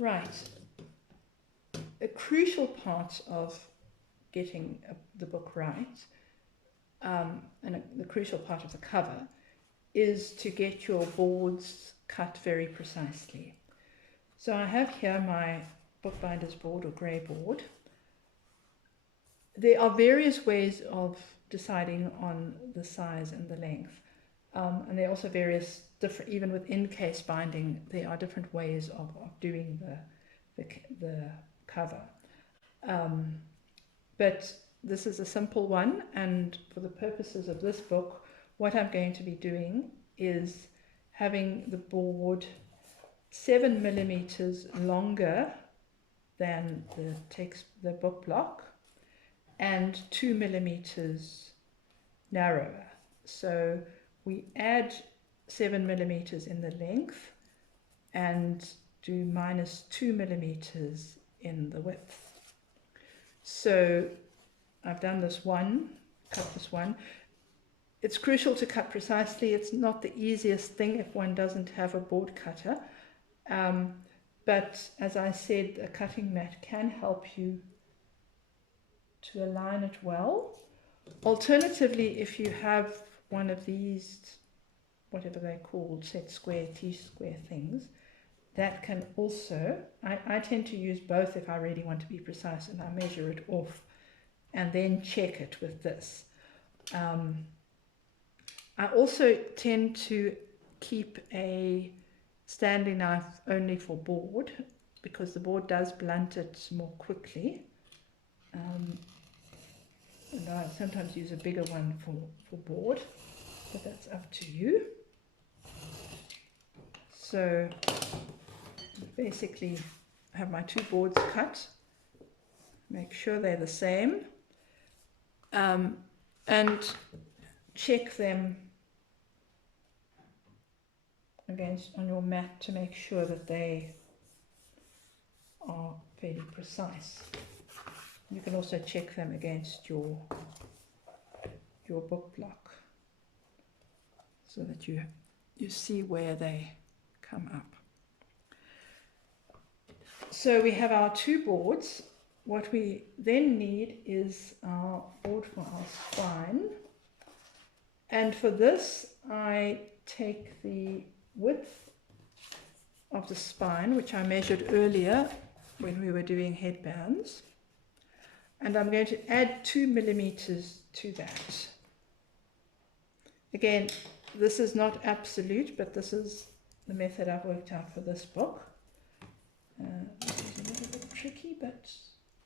Right. A crucial part of getting the book right, the crucial part of the cover, is to get your boards cut very precisely. So I have here my bookbinder's board or grey board. There are various ways of deciding on the size and the length, and there are also various different, even within case binding, there are different ways of doing the cover. But this is a simple one, and for the purposes of this book, what I'm going to be doing is having the board 7 millimeters longer than the book block and 2 millimeters narrower. So we add 7 millimeters in the length and do minus 2 millimeters in the width. So I've done this one, cut this one. It's crucial to cut precisely. It's not the easiest thing if one doesn't have a board cutter. But as I said, a cutting mat can help you to align it well. Alternatively, if you have one of these, whatever they're called, set square, T-square things, that can also, I tend to use both if I really want to be precise, and I measure it off and then check it with this. I also tend to keep a standing knife only for board, because the board does blunt it more quickly. And I sometimes use a bigger one for board, but that's up to you. So basically I have my two boards cut, make sure they're the same, and check them against on your mat to make sure that they are fairly precise. You can also check them against your book block so that you see where they come up. So we have our two boards. What we then need is our board for our spine. And for this, I take the width of the spine, which I measured earlier when we were doing headbands, and I'm going to add 2 millimeters to that. Again, this is not absolute, but this is the method I've worked out for this book. This is a little bit tricky, but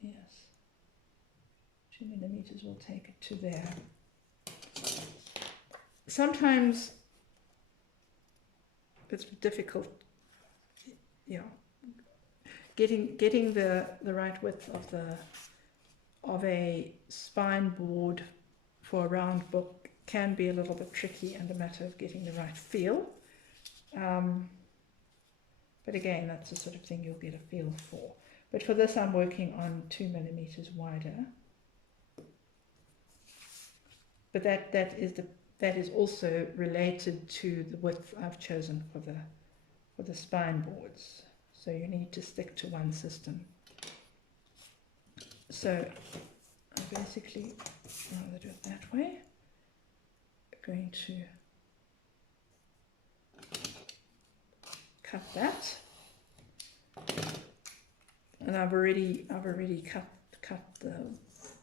yes, 2 millimeters will take it to there. Sometimes it's difficult, getting the right width of a spine board for a round book can be a little bit tricky, and a matter of getting the right feel. But again, that's the sort of thing you'll get a feel for. But for this, I'm working on 2 millimeters wider. But that is also related to the width I've chosen for the spine boards. So you need to stick to one system. So I basically rather do it that way. I'm going to cut that, and I've already cut the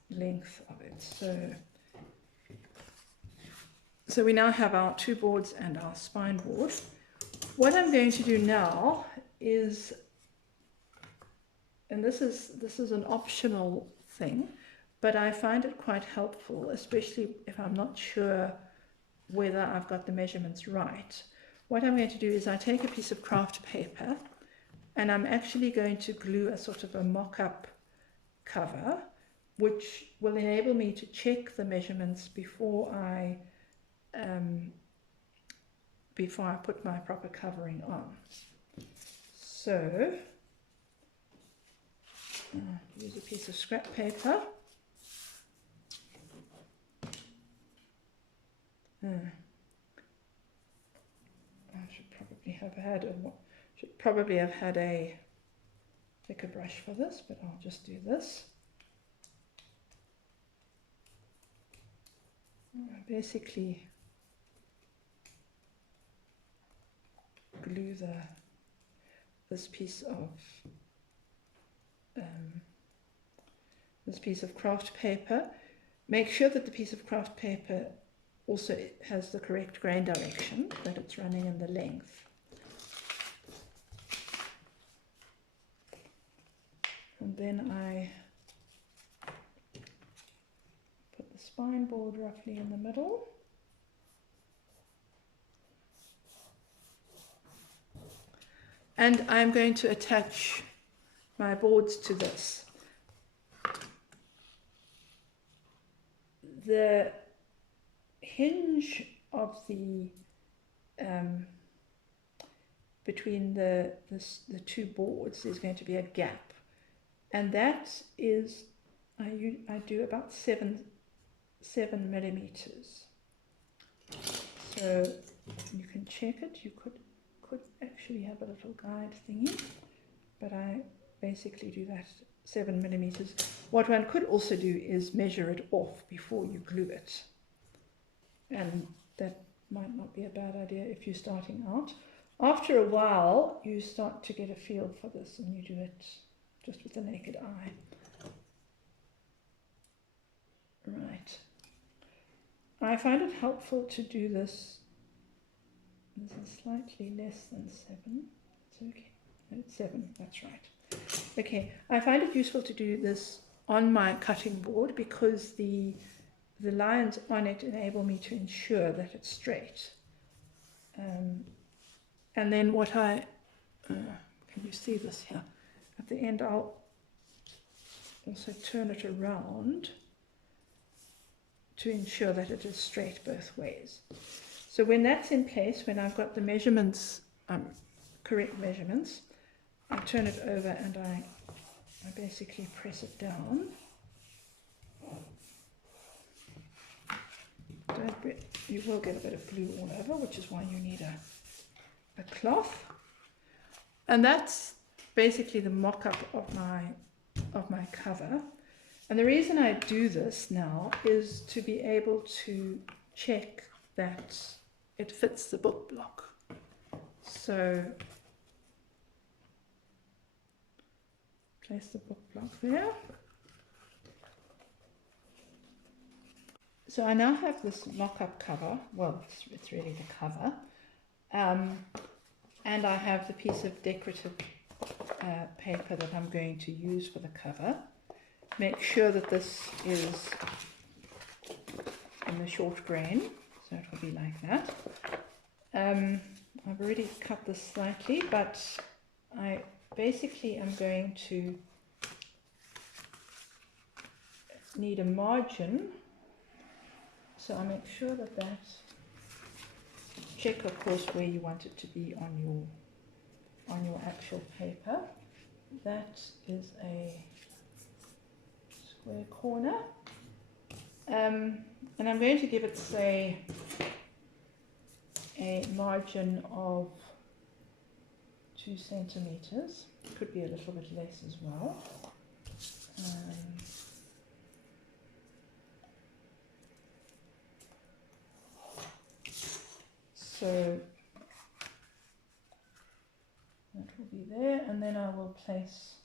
length of it. So we now have our two boards and our spine board. What I'm going to do now is, and this is an optional thing, but I find it quite helpful, especially if I'm not sure whether I've got the measurements right. What I'm going to do is I take a piece of craft paper, and I'm actually going to glue a sort of a mock-up cover, which will enable me to check the measurements before I put my proper covering on. So use a piece of scrap paper. I should probably have had a thicker brush for this, but I'll just do this. Basically glue this piece of craft paper. Make sure that the piece of craft paper also has the correct grain direction, that it's running in the length. And then I put the spine board roughly in the middle. And I'm going to attach my boards to this. The hinge of the between the two boards is going to be a gap, and that is I do about 7 millimeters. So you can check it. You could actually have a little guide thingy, but I basically do that 7 millimeters. What one could also do is measure it off before you glue it, and that might not be a bad idea if you're starting out. After a while you start to get a feel for this, and you do it just with the naked eye. Right, I find it helpful to do this. This is slightly less than 7. It's okay. No, it's 7. That's right. Okay, I find it useful to do this on my cutting board because the lines on it enable me to ensure that it's straight. And then what can you see this here? At the end I'll also turn it around to ensure that it is straight both ways. So when that's in place, when I've got the measurements, correct measurements, I turn it over and I basically press it down. You will get a bit of glue all over, which is why you need a cloth. And that's basically the mock-up of my cover. And the reason I do this now is to be able to check that it fits the book block. So place the book block there. So I now have this mock-up cover. Well, it's really the cover. And I have the piece of decorative paper that I'm going to use for the cover. Make sure that this is in the short grain, so it will be like that. I've already cut this slightly, but I basically am going to need a margin, so I make sure that check of course where you want it to be on your actual paper. That is a square corner, and I'm going to give it, say, a margin of 2 centimeters. Could be a little bit less as well. So that will be there, and then I will place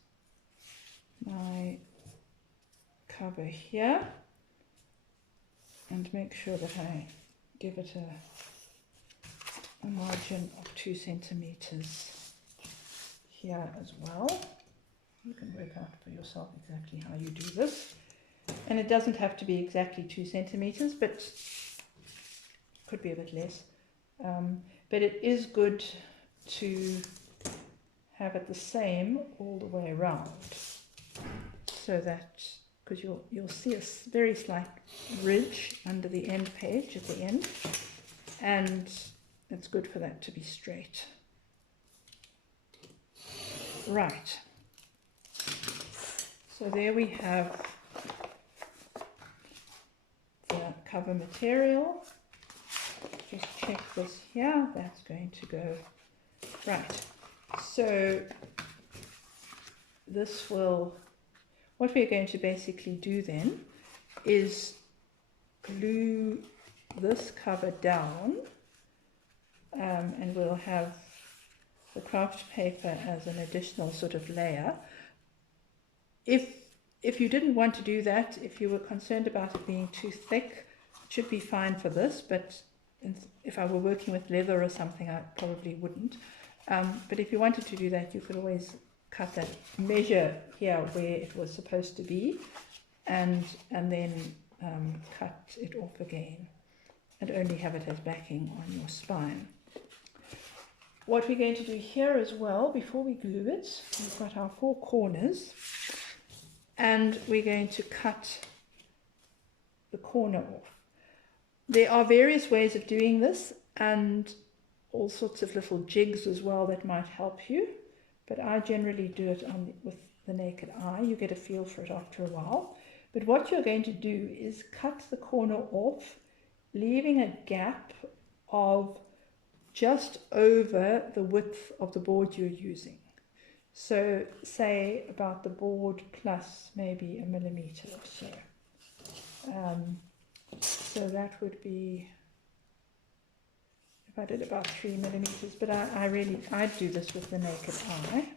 my cover here and make sure that I give it a margin of 2 centimeters here as well. You can work out for yourself exactly how you do this, and it doesn't have to be exactly 2 centimeters, but could be a bit less. But it is good to have it the same all the way around, so that, because you'll see a very slight ridge under the end page at the end, and it's good for that to be straight. Right, so there we have the cover material. Just check this here, that's going to go right. So this will, what we're going to basically do then is glue this cover down, and we'll have the craft paper as an additional sort of layer. If you didn't want to do that, if you were concerned about it being too thick, it should be fine for this, but if I were working with leather or something, I probably wouldn't. But if you wanted to do that, you could always cut that measure here where it was supposed to be, and then cut it off again, and only have it as backing on your spine. What we're going to do here as well, before we glue it, we've got our 4 corners, and we're going to cut the corner off. There are various ways of doing this, and all sorts of little jigs as well that might help you, but I generally do it with the naked eye. You get a feel for it after a while. But what you're going to do is cut the corner off, leaving a gap of just over the width of the board you're using. So say about the board plus maybe 1 millimeter or so. So that would be, if I did about 3 millimeters, but I'd do this with the naked eye.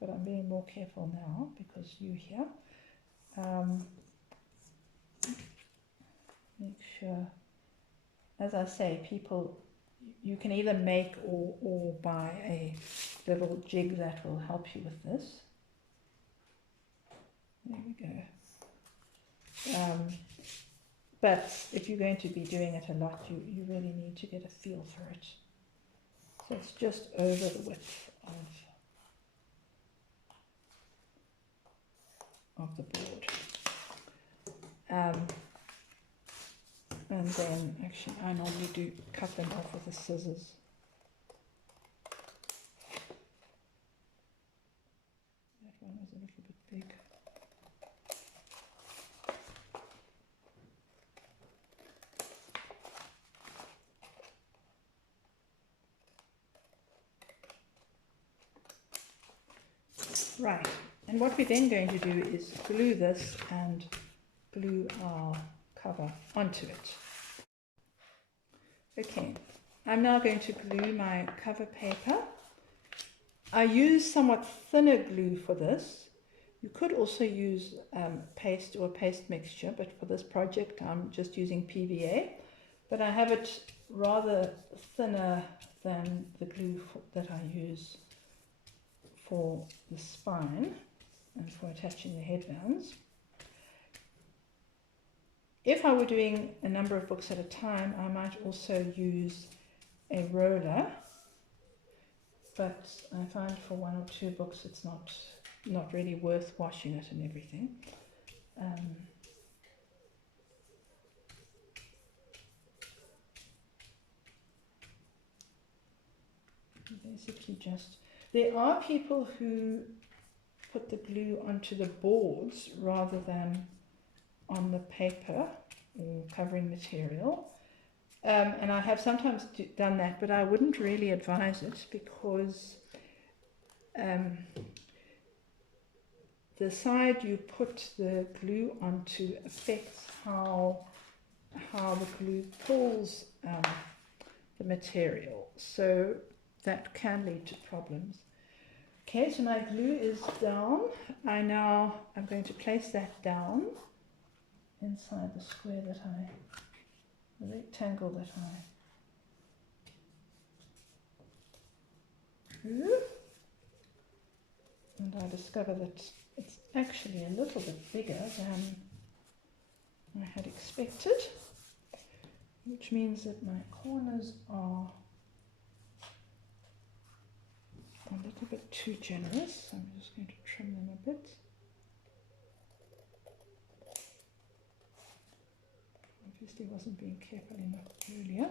But I'm being more careful now because you're here. Make sure, as I say, you can either make or buy a little jig that will help you with this. There we go. But if you're going to be doing it a lot, you really need to get a feel for it. So it's just over the width of the board. And then, actually, I normally do cut them off with the scissors. That one was a little bit big. Right, and what we're then going to do is glue this and glue our cover onto it. Okay, I'm now going to glue my cover paper. I use somewhat thinner glue for this. You could also use paste or paste mixture, but for this project I'm just using PVA. But I have it rather thinner than the glue that I use for the spine and for attaching the headbands. If I were doing a number of books at a time, I might also use a roller, but I find for 1 or 2 books it's not really worth washing it and everything. Basically just, there are people who put the glue onto the boards rather than on the paper or covering material, and I have sometimes done that, but I wouldn't really advise it because the side you put the glue onto affects how the glue pulls the material, so that can lead to problems. Okay, so my glue is down. I'm going to place that down inside the square the rectangle that I drew, and I discover that it's actually a little bit bigger than I had expected, which means that my corners are a little bit too generous. I'm just going to trim them a bit. Obviously wasn't being careful enough earlier.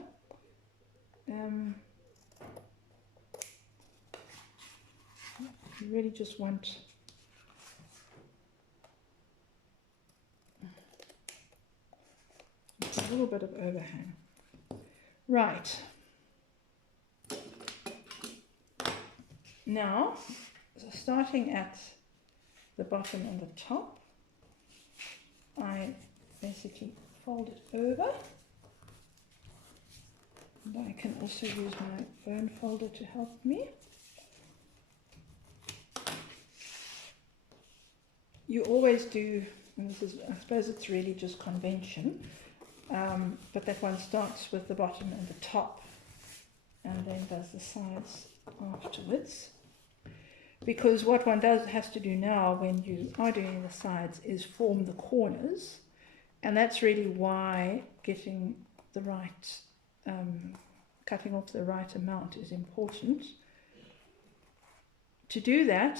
You really just want a little bit of overhang. Right. Now, so starting at the bottom and the top, I basically fold it over, and I can also use my bone folder to help me. You always do, and this is, I suppose it's really just convention, but that one starts with the bottom and the top and then does the sides afterwards. Because what one has to do now when you are doing the sides is form the corners, and that's really why getting the right, cutting off the right amount is important. To do that,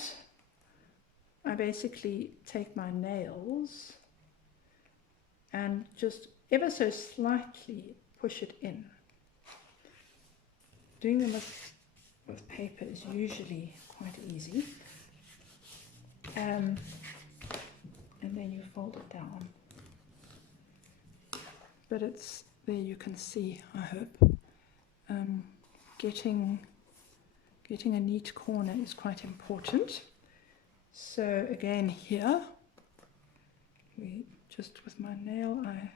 I basically take my nails and just ever so slightly push it in. Doing them with paper is usually quite easy. And then you fold it down. But it's, there you can see, I hope, getting a neat corner is quite important. So again here, we just with my nail, I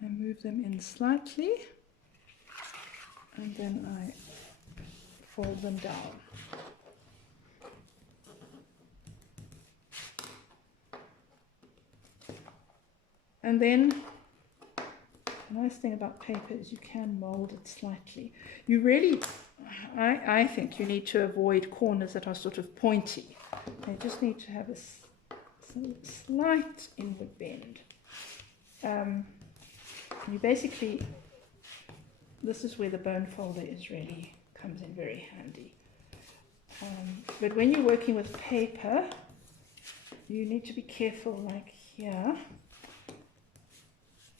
move them in slightly, and then I fold them down. And then the nice thing about paper is you can mold it slightly. You really, I think you need to avoid corners that are sort of pointy. They just need to have a slight inward bend. You basically, this is where the bone folder comes in very handy. But when you're working with paper, you need to be careful, like here,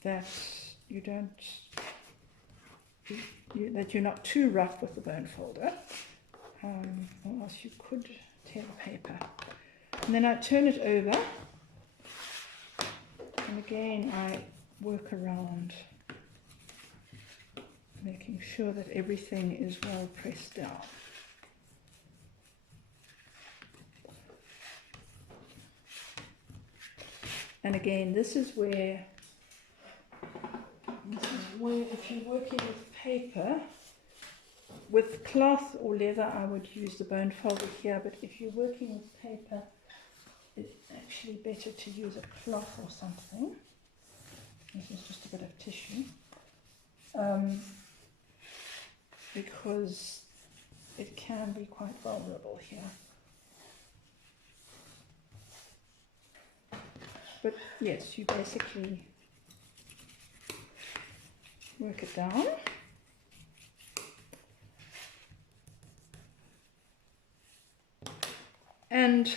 that you don't, that you're not too rough with the bone folder, or else you could tear the paper. And then I turn it over, and again I work around, making sure that everything is well pressed down. And again, this is where if you're working with paper, with cloth or leather, I would use the bone folder here, but if you're working with paper, it's actually better to use a cloth or something. This is just a bit of tissue. Because it can be quite vulnerable here. But yes, you basically work it down. And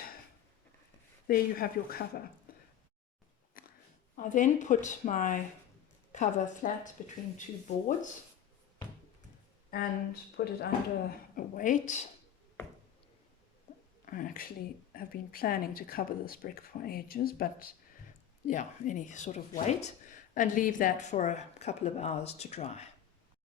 there you have your cover. I then put my cover flat between two boards and put it under a weight. I actually have been planning to cover this brick for ages, but yeah, any sort of weight, and leave that for a couple of hours to dry.